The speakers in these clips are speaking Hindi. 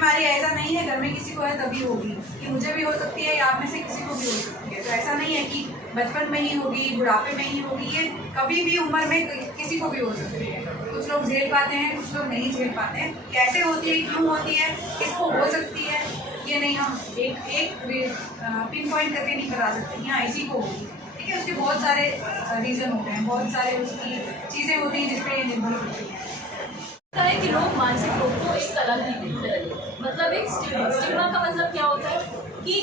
बीमारी ऐसा नहीं है घर में किसी को है तभी होगी, कि मुझे भी हो सकती है या आप में से किसी को भी हो सकती है। तो ऐसा नहीं है कि बचपन में ही होगी, बुढ़ापे में ही होगी, ये कभी भी उम्र में किसी को भी हो सकती है। कुछ लोग झेल पाते हैं, कुछ लोग नहीं झेल पाते हैं। कैसे होती है, क्यों होती है, किसको हो सकती है, ये नहीं हम एक पिन पॉइंट करके नहीं करा सकते यहाँ इसी को होगी। ठीक है, उसके बहुत सारे रीज़न होते हैं, बहुत सारे उसकी चीज़ें होती हैं जिस पर ये निर्भर होती हैं। है कि लोग मानसिक रोग को एक अलग ही देखने लगे, मतलब एक स्टिग्मा का मतलब क्या होता है कि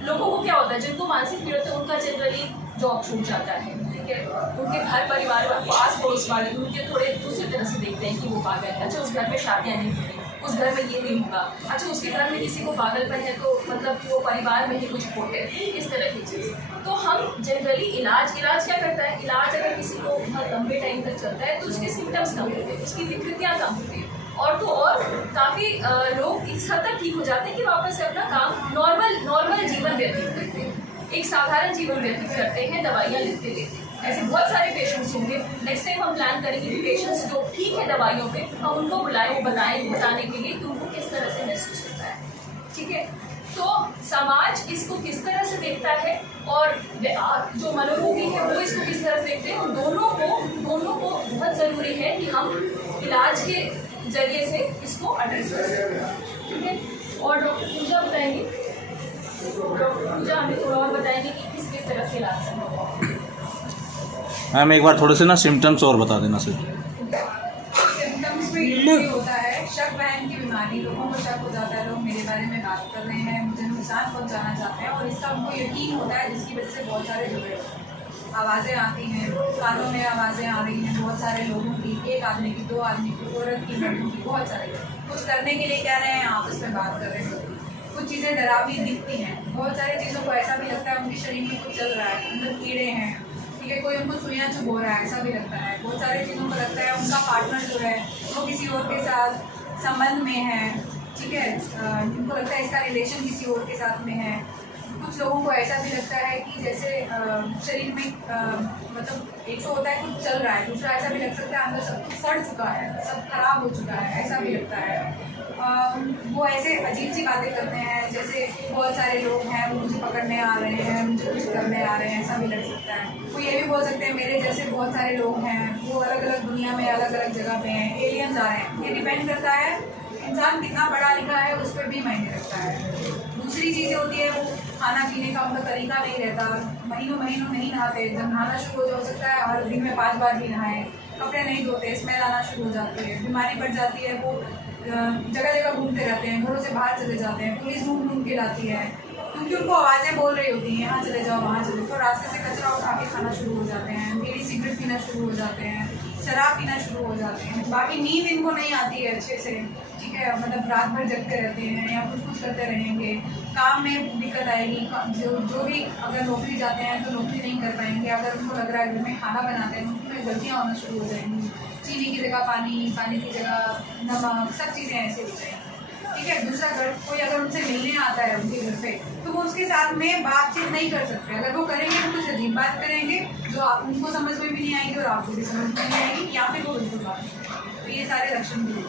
लोगों को क्या होता है, जिनको मानसिक पीड़ा है उनका जनरली जॉब छूट जाता है, ठीक है, उनके घर परिवार आस पड़ोस वाले उनके थोड़े दूसरी तरह से देखते हैं कि वो पागल है। अच्छा, उस घर में शादियाँ नहीं हो रही, उस घर में ये नहीं हुआ, अच्छा उसके घर में किसी को पागलपन है तो मतलब वो परिवार में ही कुछ खोट है, इस तरह की चीज़। तो हम जनरली इलाज क्या करता है, इलाज अगर किसी को बहुत लंबे टाइम तक चलता है तो उसके सिम्टम्स कम होते हैं, उसकी विकृतियाँ कम होती हैं, और तो और काफ़ी लोग इस हद तक ठीक हो जाते हैं कि वापस से अपना काम नॉर्मल जीवन व्यतीत करते हैं, एक साधारण जीवन व्यतीत करते हैं, दवाइयाँ लेते। ऐसे बहुत सारे पेशेंट्स होंगे। नेक्स्ट टाइम हम प्लान करेंगे कि पेशेंट्स जो ठीक है दवाइयों पे, हम उनको बुलाएं, वो बताने के लिए कि उनको किस तरह से महसूस होता है। ठीक है, तो समाज इसको किस तरह से देखता है और जो मनोरोगी है वो इसको किस तरह से देखते हैं, दोनों को बहुत ज़रूरी है कि हम इलाज के जरिए से इसको एड्रेस करें। ठीक है, और डॉक्टर पूजा बताएंगे, डॉक्टर पूजा हमें थोड़ा और बताएंगे कि किस तरह से इलाज संभव है। मैम एक बार थोड़े से ना सिम्टम्स और बता देना सर। सिम्टम्स में ये होता है शक वहम की बीमारी, लोगों को शक हो जाता है, लोग मेरे बारे में बात कर रहे हैं, मुझे नुकसान पहुंचाना चाहते हैं, और इसका उनको यकीन होता है, जिसकी वजह से बहुत सारे झगड़े आवाज़ें आती हैं, कानों में आवाज़ें आ रही हैं बहुत सारे लोगों की, एक आदमी की, दो आदमी की, औरत की, लड़कों की, बहुत सारे कुछ करने के लिए कह रहे हैं, आपस में बात कर रहे हैं, कुछ चीज़ें डरावनी दिखती हैं, बहुत सारी चीज़ों को ऐसा भी लगता है उनके शरीर में कुछ चल रहा है, अंदर कीड़े हैं, ठीक है, कोई उनको सुइयां चुभ हो रहा है, ऐसा भी लगता है। बहुत सारी चीज़ों को लगता है उनका पार्टनर जो है वो किसी और के साथ संबंध में है, ठीक है, उनको लगता है इसका रिलेशन किसी और के साथ में है। कुछ लोगों को ऐसा भी लगता है कि जैसे शरीर में मतलब एक तो होता है कुछ चल रहा है, दूसरा ऐसा भी लग सकता है अंदर सब कुछ सड़ चुका है, सब खराब हो चुका है, ऐसा भी लगता है। वो ऐसे अजीब सी बातें करते हैं, जैसे बहुत सारे लोग हैं वो मुझे पकड़ने आ रहे हैं, मुझे कुछ करने आ रहे हैं, ऐसा भी लग सकता है। वो ये भी बोल सकते हैं मेरे जैसे बहुत सारे लोग हैं, वो अलग अलग दुनिया में अलग अलग जगह पे हैं, एलियंस आ रहे हैं। ये डिपेंड करता है इंसान कितना पढ़ा लिखा है, उस पर भी मायने रखता है। दूसरी चीज़ें होती है वो खाना पीने का उनका तरीका नहीं रहता, महीनों नहीं नहाते, जब नहाना शुरू हो सकता है और दिन में 5 बार भी नहाएं, कपड़े नहीं धोते, स्मेल आना शुरू हो जाती है, बीमारी बढ़ जाती है, वो जगह जगह घूमते रहते हैं, घरों से बाहर चले जाते हैं, पुलिस ढूंढ के लाती है क्योंकि उनको आवाज़ें बोल रही होती हैं यहाँ चले जाओ वहाँ चले, तो रास्ते से कचरा उठा के खाना शुरू हो जाते हैं, बीड़ी सिगरेट पीना शुरू हो जाते हैं, शराब पीना शुरू हो जाते हैं। बाकी नींद इनको नहीं आती है अच्छे से, ठीक है, मतलब रात भर जगते रहते हैं या कुछ करते रहेंगे, काम में दिक्कत आएगी, जो भी अगर नौकरी जाते हैं तो नौकरी नहीं कर पाएंगे, अगर उनको लग रहा है घर में खाना बनाते हैं उनमें गलतियाँ होना शुरू हो जाएंगी, चीनी की जगह पानी की जगह नमक, सब चीज़ें ऐसे हो जाएंगी। ठीक है, दूसरा घर कोई अगर उनसे मिलने आता है उनके घर पे तो वो उसके साथ में बातचीत नहीं कर सकते, अगर वो करेंगे तो कुछ अजीब बात करेंगे जो उनको समझ में भी नहीं आएगी और आपको भी समझ में नहीं आएगी, या फिर वो बिल्कुल बात नहीं करेंगे। तो ये सारे लक्षण भी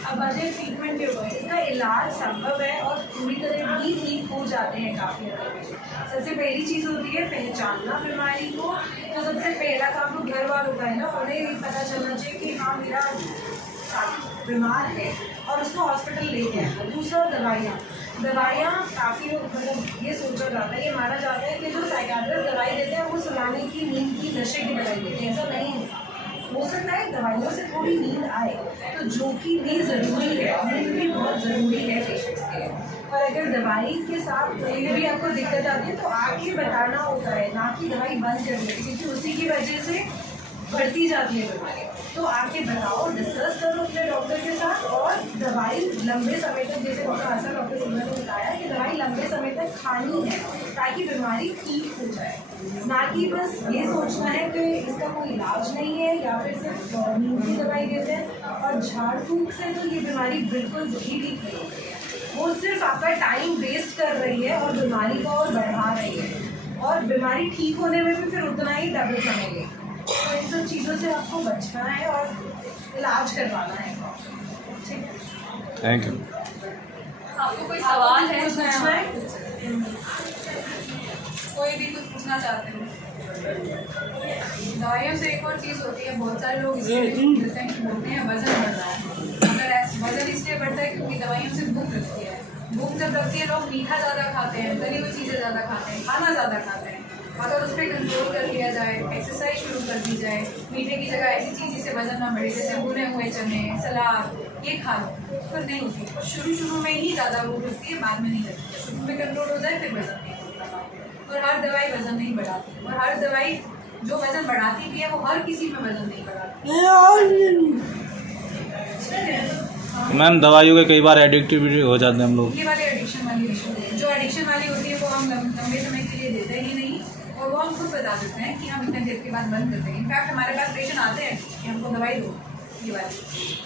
अब बजट ट्रीटमेंट के ऊपर इसका इलाज संभव है और पूरी तरह भी ठीक हो जाते हैं काफ़ी हद तक। सबसे पहली चीज़ होती है पहचानना बीमारी को, तो सबसे पहला काम तो घर वालों का है ना, उन्हें पता चलना चाहिए कि हाँ मेरा बीमार है और उसको हॉस्पिटल लेके आना। दूसरा दवाइयाँ काफ़ी मतलब ये सोचा जाता है, ये माना जाता है कि जो साइकियाट्रिस्ट दवाई देते हैं वो सुलाने की, नींद की, नशे की दवाई देते हैं, ऐसा नहीं होता। हो सकता है दवाइयों से थोड़ी नींद आए, तो जो कि भी ज़रूरी है, नींद भी बहुत ज़रूरी है पेशेंट्स के लिए। और अगर दवाई के साथ कोई भी आपको दिक्कत आती है तो आगे बताना होता है, ना कि दवाई बंद कर देती, क्योंकि उसी की वजह से बढ़ती जाती है बीमारी। तो आके बताओ, डिस्कस करो अपने डॉक्टर के साथ, और दवाई लंबे समय तक, जैसे डॉक्टर सिंह ने बताया कि दवाई लंबे समय तक खानी है ताकि बीमारी ठीक हो जाए, ना कि बस ये सोचना है कि इसका कोई इलाज नहीं है या फिर सिर्फ नींद की दवाई देते हैं और झाड़ फूँक से तो ये बीमारी बिल्कुल भी ठीक नहीं होती है। वो सिर्फ आपका टाइम वेस्ट कर रही है और बीमारी को और बढ़ा रही है, और बीमारी ठीक होने में भी फिर उतना ही डबल समय लेगी। तो इन सब चीज़ों से आपको बचना है और इलाज करवाना है। ठीक है, थैंक यू। आपको कोई सवाल है पूछना है? कोई भी कुछ पूछना चाहते हो? दवाइयों से एक और चीज़ होती है, बहुत सारे लोग इसलिए बोलते हैं वजन बढ़ रहा है। अगर वजन इसलिए बढ़ता है क्योंकि दवाइयों से भूख लगती है। भूख जब लगती है, लोग मीठा ज़्यादा खाते हैं, तली हुई चीज़ें ज़्यादा खाते हैं, खाना ज़्यादा खाते हैं। अगर उस पर कंट्रोल कर लिया जाए, एक्सरसाइज शुरू कर दी जाए, मीठे की जगह ऐसी चीज़ जिससे वजन ना बढ़े, जैसे भुने हुए चने, सलाद, ये खा लो, उस पर नहीं होती। शुरू में ही ज़्यादा भूख लगती है, बाद में नहीं लगती है। शुरू में कंट्रोल हो जाए फिर वजन नहीं होता। और हर दवाई वजन नहीं बढ़ाती, और हर दवाई जो वजन बढ़ाती भी है वो हर किसी में वजन नहीं बढ़ाती। मैम दवाइयों के कई बार एडिक्टिविटी हो जाते हैं हम लोग। ये वाली एडिक्शन वाली इशू है। जो एडिक्शन वाली होती है वो हम लंबे समय के लिए देते ही नहीं, और वो हम खुद बता देते हैं कि हम इतने देर के बाद बंद कर देंगे। इनफैक्ट हमारे पास पेशेंट आते हैं कि हमको दवाई दो ये वाली,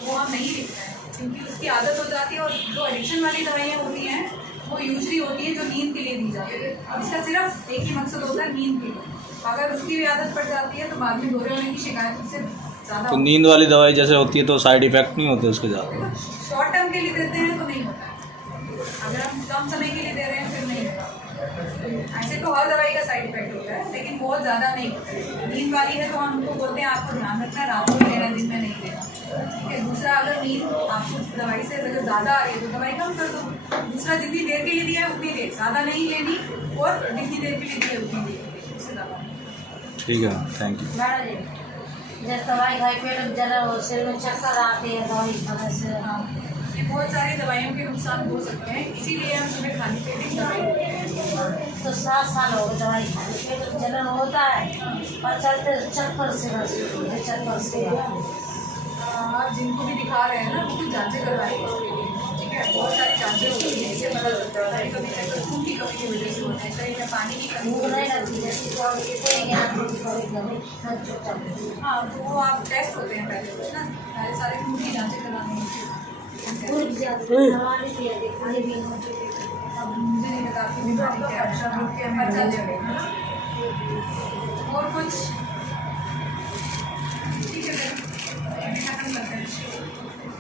वो हम नहीं लिखते हैं क्योंकि उसकी आदत हो जाती है। और जो एडिक्शन वाली दवाइयाँ होती हैं वो यूजली होती है जो नींद के लिए दी जाती है। इसका सिर्फ एक ही मकसद होता है, नींद के लिए। अगर उसकी भी आदत पड़ जाती है तो बाद में दोहरे होने की शिकायत उससे ज़्यादा। तो नींद वाली दवाई जैसे होती है तो साइड इफेक्ट नहीं होते उसके ज़्यादा? शॉर्ट टर्म के लिए देते हैं तो नहीं होता है। अगर हम कम समय के लिए दे रहे हैं फिर नहीं होता। ऐसे तो हर दवाई का साइड इफेक्ट होता है, लेकिन बहुत ज़्यादा नहीं होता है। नींद वाली है तो हम उनको बोलते हैं आपको ध्यान रखना है, रात में लेना, दिन में नहीं लेना। ठीक है, दूसरा अगर नींद आपको दवाई से अगर ज़्यादा आ रही है तो दवाई कम कर दो। दूसरा जितनी देर के लिए दिया है उतनी देर, ज़्यादा नहीं लेनी, और जितनी देर के लिए दिया है उतनी देर, उससे ज़्यादा नहीं। ठीक है, थैंक यू। जब दवाई खाई पेट में जरा सिर में चक्कर आते हैं दवाई खाने से। हाँ, ये बहुत सारी दवाइयों के नुकसान हो सकते हैं, इसीलिए हम सुबह खाली पेट ही दवाई लेते हैं। तो 7 साल हो गए दवाई खाने, पेट में जलन होता है और चलते चक्कर से बस चक्कर से। आप जिनको भी दिखा रहे हैं ना वो कुछ जांचें करवाइए, ठीक है। बहुत सारी जांचें होती हैं, इससे पता लगता है कभी कभी खून की कमी की वजह से होता है, शरीर में पानी की कमी भूख की नहीं वजह लगती से। जैसे हाँ, तो वो आप टेस्ट होते हैं पहले कुछ ना, पहले सारे खून की जांचें करानी होती हैं। अब मुझे नहीं पता आपकी बीमारी क्या है, सब लोग के पता चलेगा। और कुछ ठीक है, खत्म करते हैं।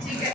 ठीक है।